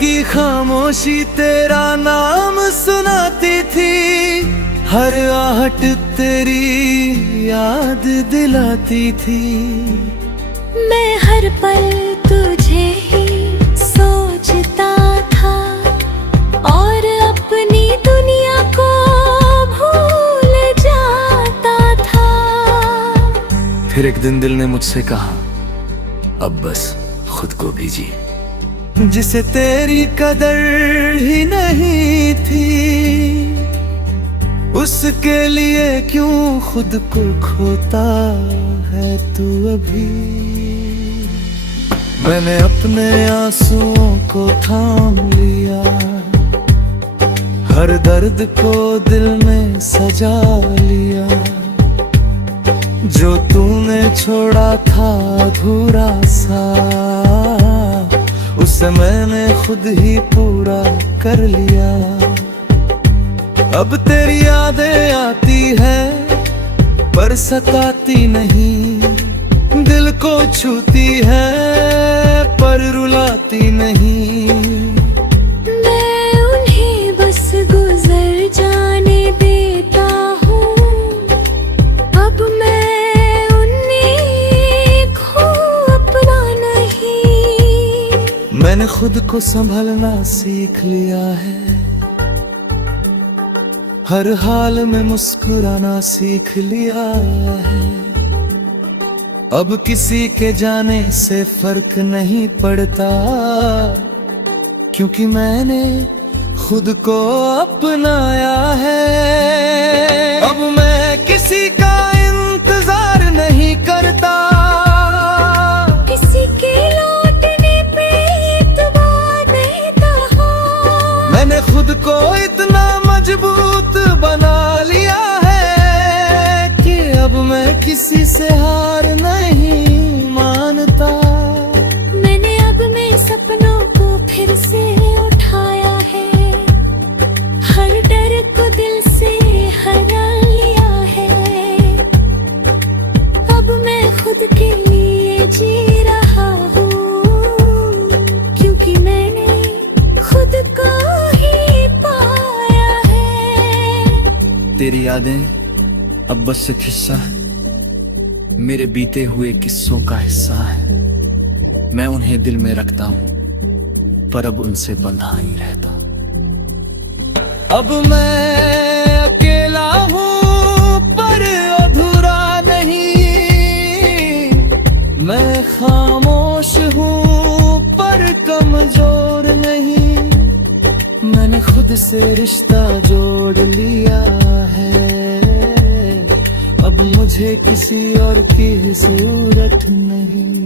की खामोशी तेरा नाम सुनाती थी, हर आहट तेरी याद दिलाती थी। मैं हर पल तुझे ही सोचता था और अपनी दुनिया को भूल जाता था। फिर एक दिन दिल ने मुझसे कहा, अब बस खुद को भी जी। जिसे तेरी कदर ही नहीं थी, उसके लिए क्यों खुद को खोता है तू अभी। मैंने अपने आंसुओं को थाम लिया, हर दर्द को दिल में सजा लिया। जो तूने छोड़ा था अधूरा सा, उसे मैंने खुद ही पूरा कर लिया। अब तेरी यादें आती है पर सताती नहीं, दिल को छूती है पर रुलाती नहीं। मैं उन्हें बस गुजर जाने देता हूँ, अब मैं उन्हें खो अपना नहीं। मैंने खुद को संभलना सीख लिया है, हर हाल में मुस्कुराना सीख लिया है। अब किसी के जाने से फर्क नहीं पड़ता, क्योंकि मैंने खुद को अपनाया है। अब मैं किसी का इंतजार नहीं करता, किसी के लौटने पे इत्मीनान देता हूँ। मैंने खुद को इतना मजबूत बना लिया है कि अब मैं किसी से हार नहीं मानता। मैंने अब मेरे सपनों को फिर से उठाया है, हर डर को दिल से हरा लिया है। अब मैं खुद के लिए जी रहा हूँ, क्योंकि मैंने खुद को ही पाया है। तेरी यादें अब बस एक हिस्सा है, मेरे बीते हुए किस्सों का हिस्सा है। मैं उन्हें दिल में रखता हूँ पर अब उनसे बंधा ही रहता। अब मैं अकेला हूँ पर अधूरा नहीं, मैं खामोश हूँ पर कमजोर नहीं। मैंने खुद से रिश्ता जोड़ लिया है, अब मुझे किसी और की जरूरत नहीं।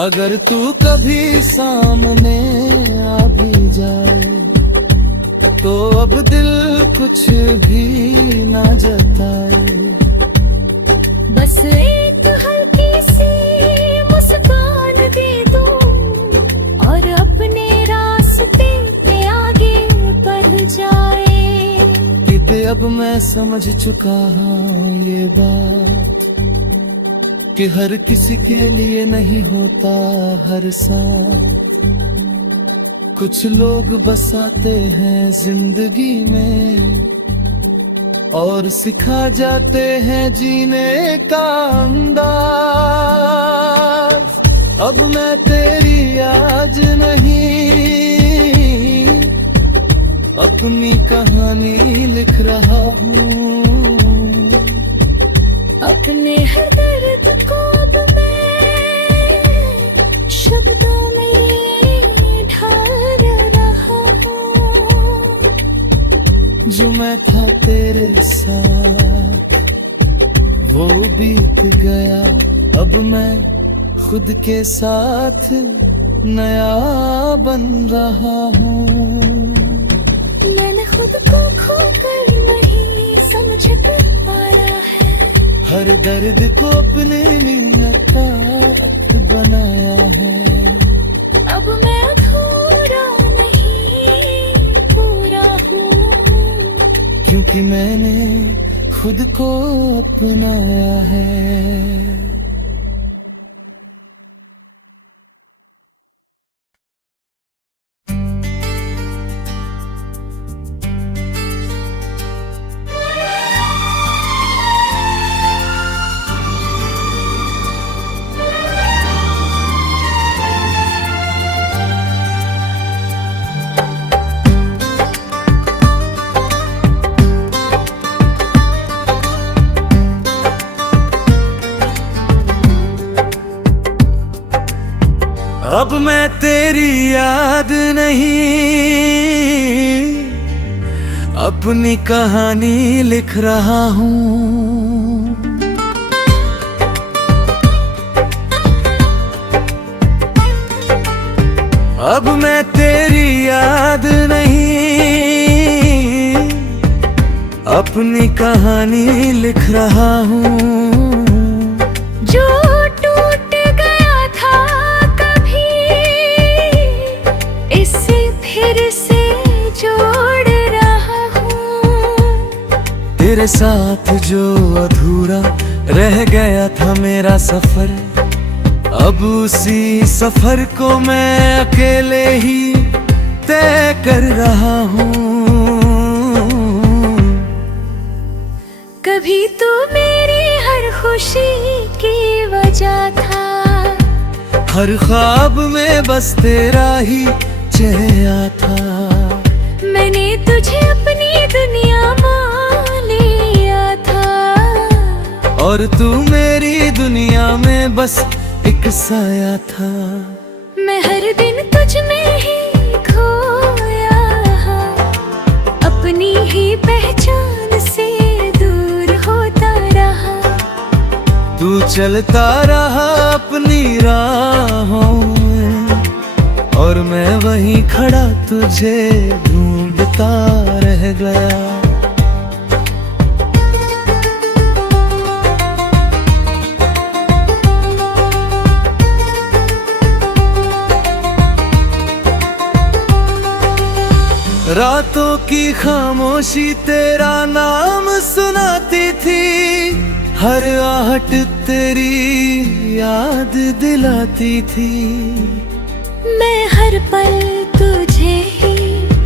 अगर तू कभी सामने आ भी जाए तो अब दिल कुछ भी ना जताए। बस एक हल्की सी मुस्कान दे दो और अपने रास्ते पे आगे बढ़ जाए। अब मैं समझ चुका हूँ ये बात कि हर किसी के लिए नहीं होता हर साथ। कुछ लोग बसाते हैं जिंदगी में और सिखा जाते हैं जीने का अंदाज। अब मैं तेरी आज नहीं अपनी कहानी लिख रहा हूँ, अपने हर दर्द को अब मैं शब्दों में ढाल रहा हूँ। जो मैं था तेरे साथ वो बीत गया, अब मैं खुद के साथ नया बन रहा हूँ। मैंने खुद को खोकर नहीं समझ कर पाया है, हर दर्द को अपने लिए बनाया है। अब मैं अधूरा नहीं पूरा हूँ, क्योंकि मैंने खुद को अपनाया है। अब मैं तेरी याद नहीं, अपनी कहानी लिख रहा हूँ। अब मैं तेरी याद नहीं, अपनी कहानी लिख रहा हूँ। जो टूट गया था कभी, इसे फिर से जोड़ रहा हूँ। तेरे साथ जो अधूरा रह गया था मेरा सफर, अब उसी सफर को मैं अकेले ही तय कर रहा हूँ। कभी तो मेरी हर खुशी की वजह था, हर ख्वाब में बस तेरा ही चेहरा था। मैंने तुझे अपनी दुनिया मान लिया था, और तू मेरी दुनिया में बस एक साया था। मैं हर दिन तुझ में ही खोया, अपनी ही पहचान से दूर होता रहा। तू चलता रहा अपनी राहों में, और मैं वहीं खड़ा तुझे ढूंढता रह गया। रातों की खामोशी तेरा नाम सुनाती थी, हर आहट तेरी याद दिलाती थी। मैं हर पल तुझे ही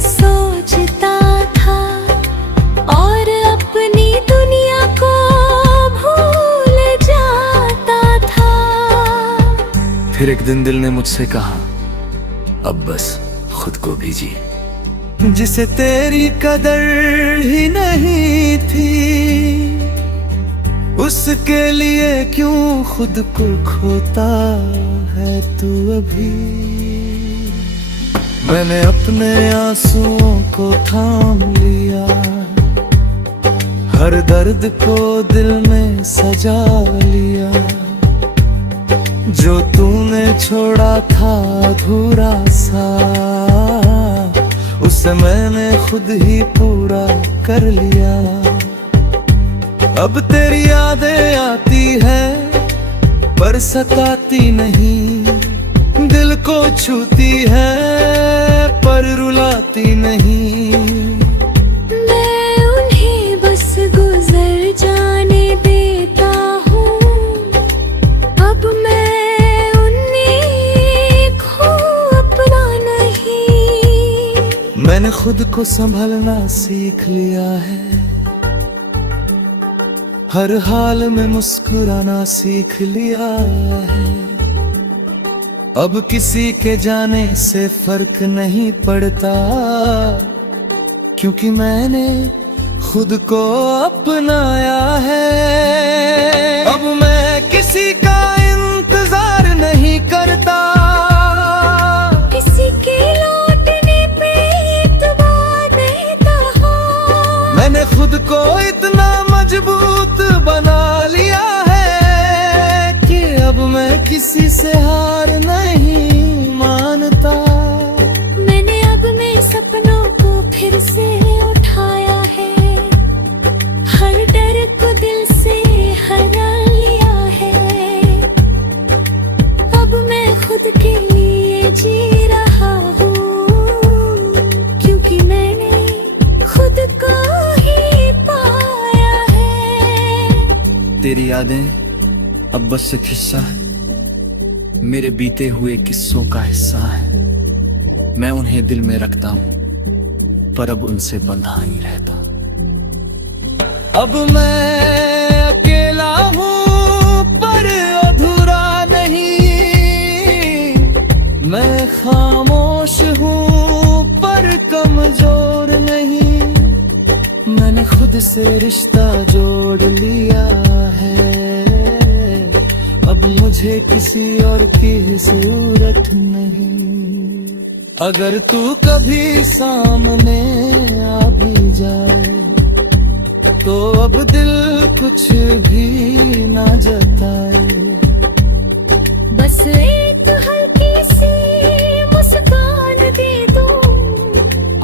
सोचता था, और अपनी दुनिया को भूल जाता था। फिर एक दिन दिल ने मुझसे कहा, अब बस खुद को भी जी। जिसे तेरी कदर ही नहीं थी, उसके लिए क्यों खुद को खोता है तू अभी। मैंने अपने आंसुओं को थाम लिया, हर दर्द को दिल में सजा लिया। जो तूने छोड़ा था अधूरा सा, उसे मैंने खुद ही पूरा कर लिया। अब तेरी यादें आती है पर सताती नहीं, दिल को छूती है पर रुलाती नहीं। मैं उन्हें बस गुजर जाने देता हूँ, अब मैं उन्हें खो अपना नहीं। मैंने खुद को संभलना सीख लिया है, हर हाल में मुस्कुराना सीख लिया है। अब किसी के जाने से फर्क नहीं पड़ता, क्योंकि मैंने खुद को अपनाया है। अब मैं किसी का इंतजार नहीं करता, किसी के लौटने पे इत्मीनान देता हूँ। मैंने खुद को इतना मजबूत बना लिया है कि अब मैं किसी से हार नहीं मानता। मैंने अपने सपनों को फिर से उठाया है, हर डर को दिल से हरा लिया है। अब मैं खुद के लिए जी रहा हूँ, क्योंकि मैंने खुद को ही पाया है। तेरी यादें अब बस एक हिस्सा है, मेरे बीते हुए किस्सों का हिस्सा है। मैं उन्हें दिल में रखता हूँ, पर अब उनसे बंधा ही रहता। अब मैं अकेला हूँ पर अधूरा नहीं, मैं खामोश हूँ पर कमजोर नहीं। मैंने खुद से रिश्ता जोड़ लिया है, अब मुझे किसी और की जरूरत नहीं। अगर तू कभी सामने आ भी जाए तो अब दिल कुछ भी ना जताए। बस एक हल्की सी मुस्कान दे दूं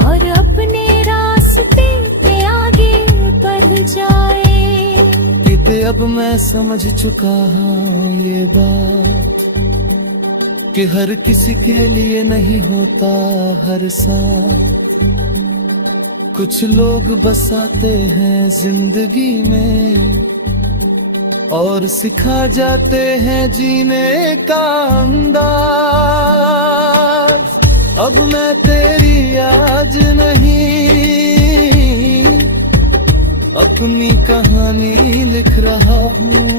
और अपने रास्ते पे आगे बढ़ जाए। बीते अब मैं समझ चुका हूँ ये बात कि हर किसी के लिए नहीं होता हर साथ। कुछ लोग बसाते हैं जिंदगी में और सिखा जाते हैं जीने का अंदाज। अब मैं तेरी आज नहीं अपनी कहानी लिख रहा हूँ।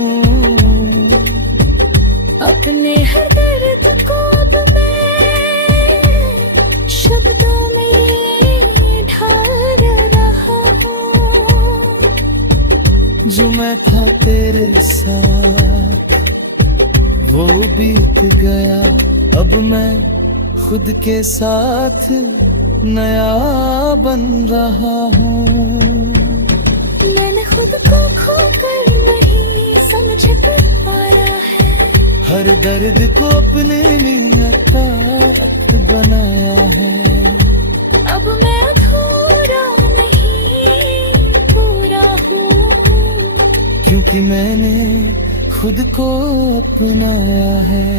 अपने हर दर्द को अब मैं शब्दों में ढाल रहा हूँ। जो मैं था तेरे साथ वो बीत गया, अब मैं खुद के साथ नया बन रहा हूँ। मैंने खुद को खोकर नहीं समझ पाया है। हर दर्द को अपने लिए बनाया है। अब मैं अधूरा नहीं पूरा हूँ, क्योंकि मैंने खुद को अपनाया है।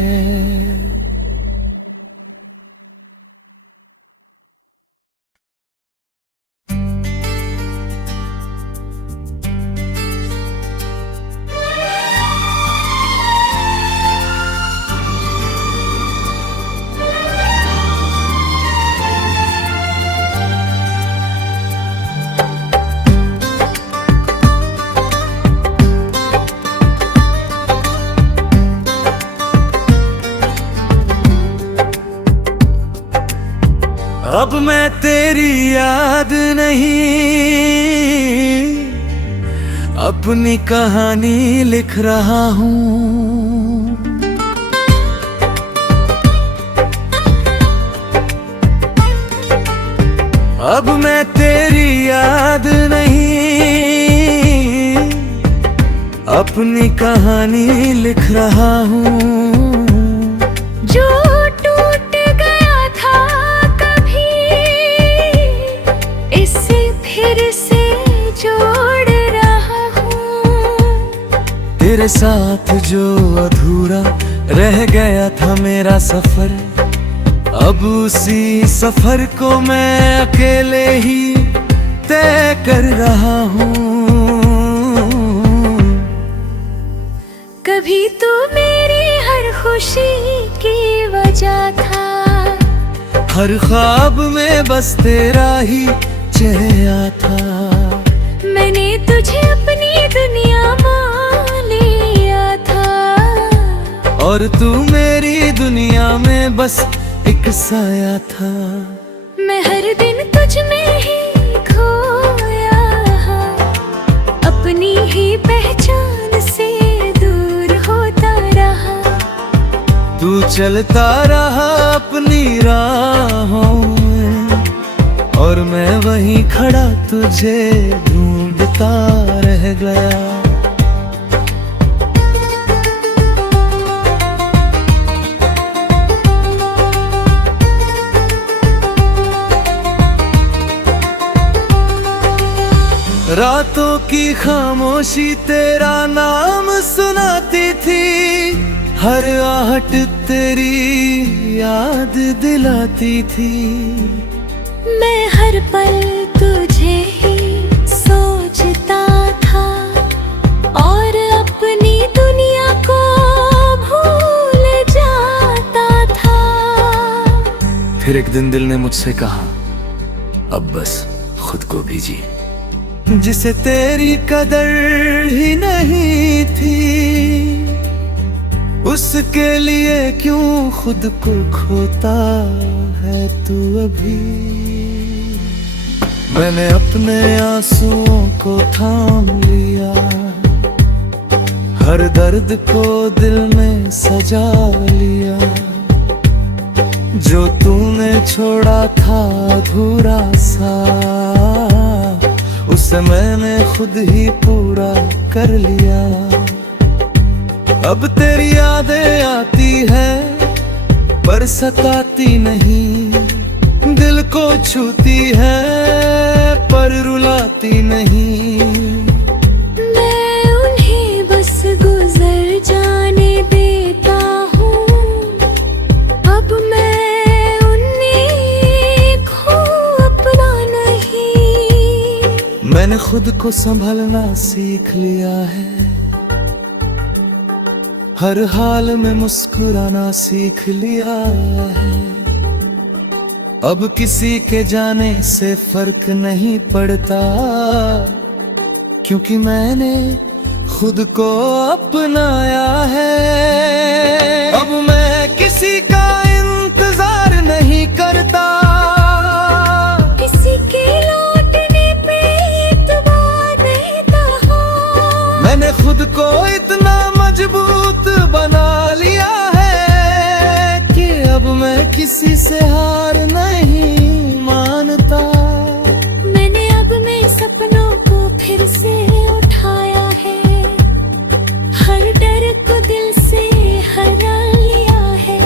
अब मैं तेरी याद नहीं अपनी कहानी लिख रहा हूँ। अब मैं तेरी याद नहीं अपनी कहानी लिख रहा हूँ। जो टूट गया था कभी इसे फिर से जोड़ रहा हूँ। तेरे साथ जो अधूरा रह गया था मेरा सफर, अब उसी सफर को मैं अकेले ही तय कर रहा हूँ। कभी तू मेरी हर खुशी की वजह था, हर ख्वाब में बस तेरा ही चेहरा था। मैंने तुझे अपनी दुनिया मान लिया था और तू मेरी दुनिया में बस एक साया था। मैं हर दिन तुझ में ही खोया, अपनी ही पहचान से दूर होता रहा। तू चलता रहा अपनी राहों में और मैं वहीं खड़ा तुझे ढूंढता रह गया। रातों की खामोशी तेरा नाम सुनाती थी, हर आहट तेरी याद दिलाती थी। मैं हर पल तुझे ही सोचता था और अपनी दुनिया को भूल जाता था। फिर एक दिन दिल ने मुझसे कहा, अब बस खुद को भी जी। जिसे तेरी कदर ही नहीं थी, उसके लिए क्यों खुद को खोता है तू अभी। मैंने अपने आंसुओं को थाम लिया, हर दर्द को दिल में सजा लिया, जो तूने छोड़ा था अधूरा सा, उसे मैंने खुद ही पूरा कर लिया। अब तेरी यादें आती है पर सताती नहीं, दिल को छूती है पर रुलाती नहीं। मैं उन्हें बस गुजर जाने देता हूँ, अब मैं उन्हें खो अपना नहीं। मैंने खुद को संभलना सीख लिया है, हर हाल में मुस्कुराना सीख लिया है। अब किसी के जाने से फर्क नहीं पड़ता, क्योंकि मैंने खुद को अपनाया है। अब मैं किसी का इंतजार नहीं करता, किसी के लौटने पे इत्मीनान रहता हूँ। मैंने खुद को इतना मजबूत बना लिया है कि अब मैं किसी से हार नहीं मानता। मैंने अब मेरे सपनों को फिर से उठाया है, हर डर को दिल से हरा लिया है।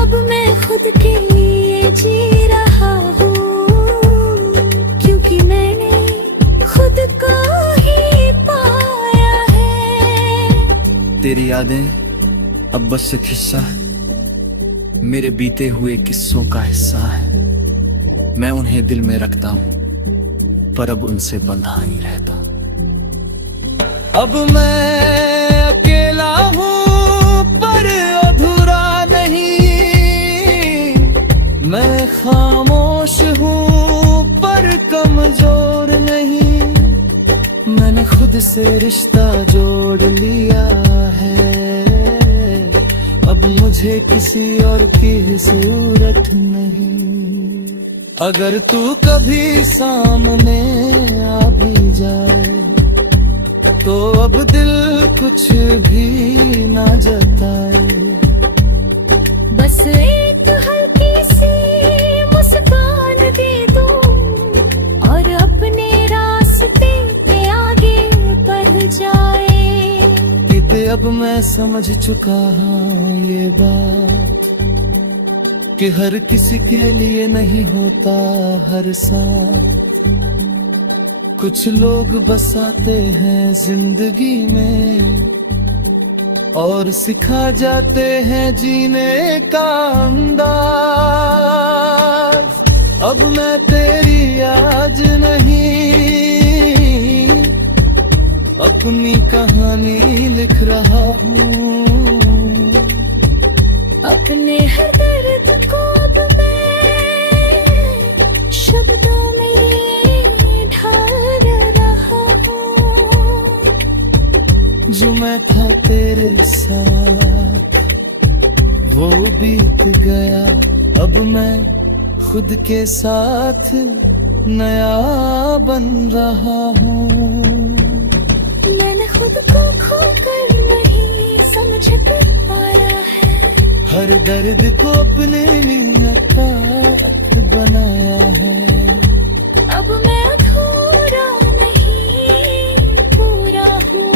अब मैं खुद के लिए जी रहा हूँ, क्योंकि मैंने खुद को ही पाया है। तेरी यादें अब बस एक हिस्सा है, मेरे बीते हुए किस्सों का हिस्सा है। मैं उन्हें दिल में रखता हूँ पर अब उनसे बंधा ही रहता हूँ। अब मैं अकेला हूँ पर अधूरा नहीं, मैं खामोश हूँ पर कमजोर नहीं। मैंने खुद से रिश्ता जोड़ लिया है, अब मुझे किसी और की जरूरत नहीं। अगर तू कभी सामने आ भी जाए तो अब दिल कुछ भी ना जताए। बस एक हल्की सी मुस्कान दे दूं और अपने रास्ते पे आगे बढ़ जाए। बीते अब मैं समझ चुका हूँ ये बात, कि हर किसी के लिए नहीं होता हर साथ। कुछ लोग बसाते हैं जिंदगी में और सिखा जाते हैं जीने का अंदाज। अब मैं तेरी आज नहीं, अपनी कहानी लिख रहा हूँ। अपने हर दर्द को अब मैं शब्दों में ढाल रहा हूँ। जो मैं था तेरे साथ वो बीत गया, अब मैं खुद के साथ नया बन रहा हूँ। मैंने खुद को खोकर नहीं समझ पाया है, हर दर्द को अपने लिए खाक बनाया है। अब मैं अधूरा नहीं पूरा हूँ,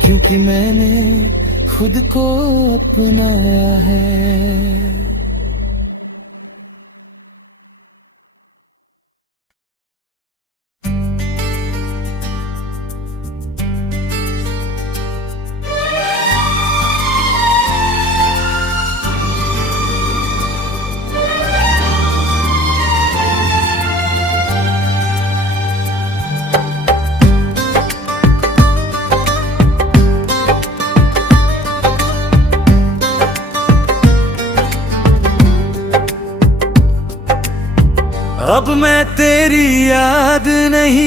क्योंकि मैंने खुद को अपनाया है। अब मैं तेरी याद नहीं,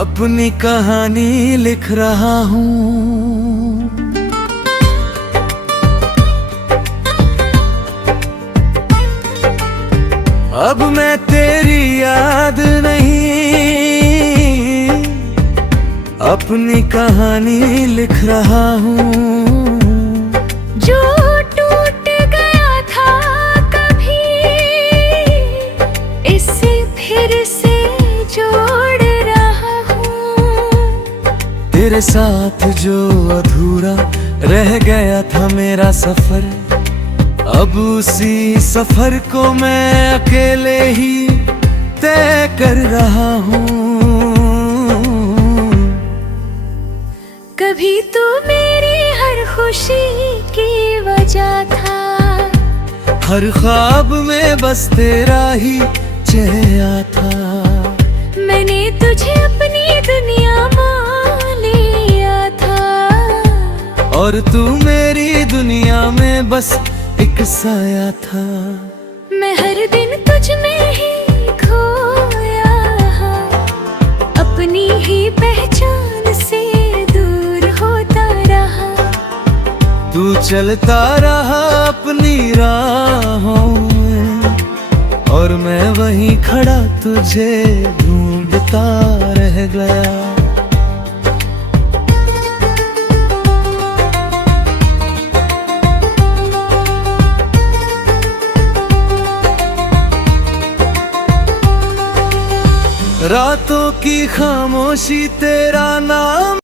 अपनी कहानी लिख रहा हूँ। अब मैं तेरी याद नहीं, अपनी कहानी लिख रहा हूँ। जो टूट गया था कभी, इसे फिर से जोड़ रहा हूँ। तेरे साथ जो अधूरा रह गया था मेरा सफर, अब उसी सफर को मैं अकेले ही तय कर रहा हूँ। कभी तू मेरी हर खुशी की वजह था, हर ख्वाब में बस तेरा ही चेहरा था। मैंने तुझे अपनी दुनिया मान लिया था, और तू मेरी दुनिया में बस एक साया था। मैं हर दिन तुझ में ही खोया, अपनी ही पहचान से दूर होता रहा। तू चलता रहा अपनी राहों में, और मैं वहीं खड़ा तुझे ढूंढता रह गया। रातों की खामोशी तेरा नाम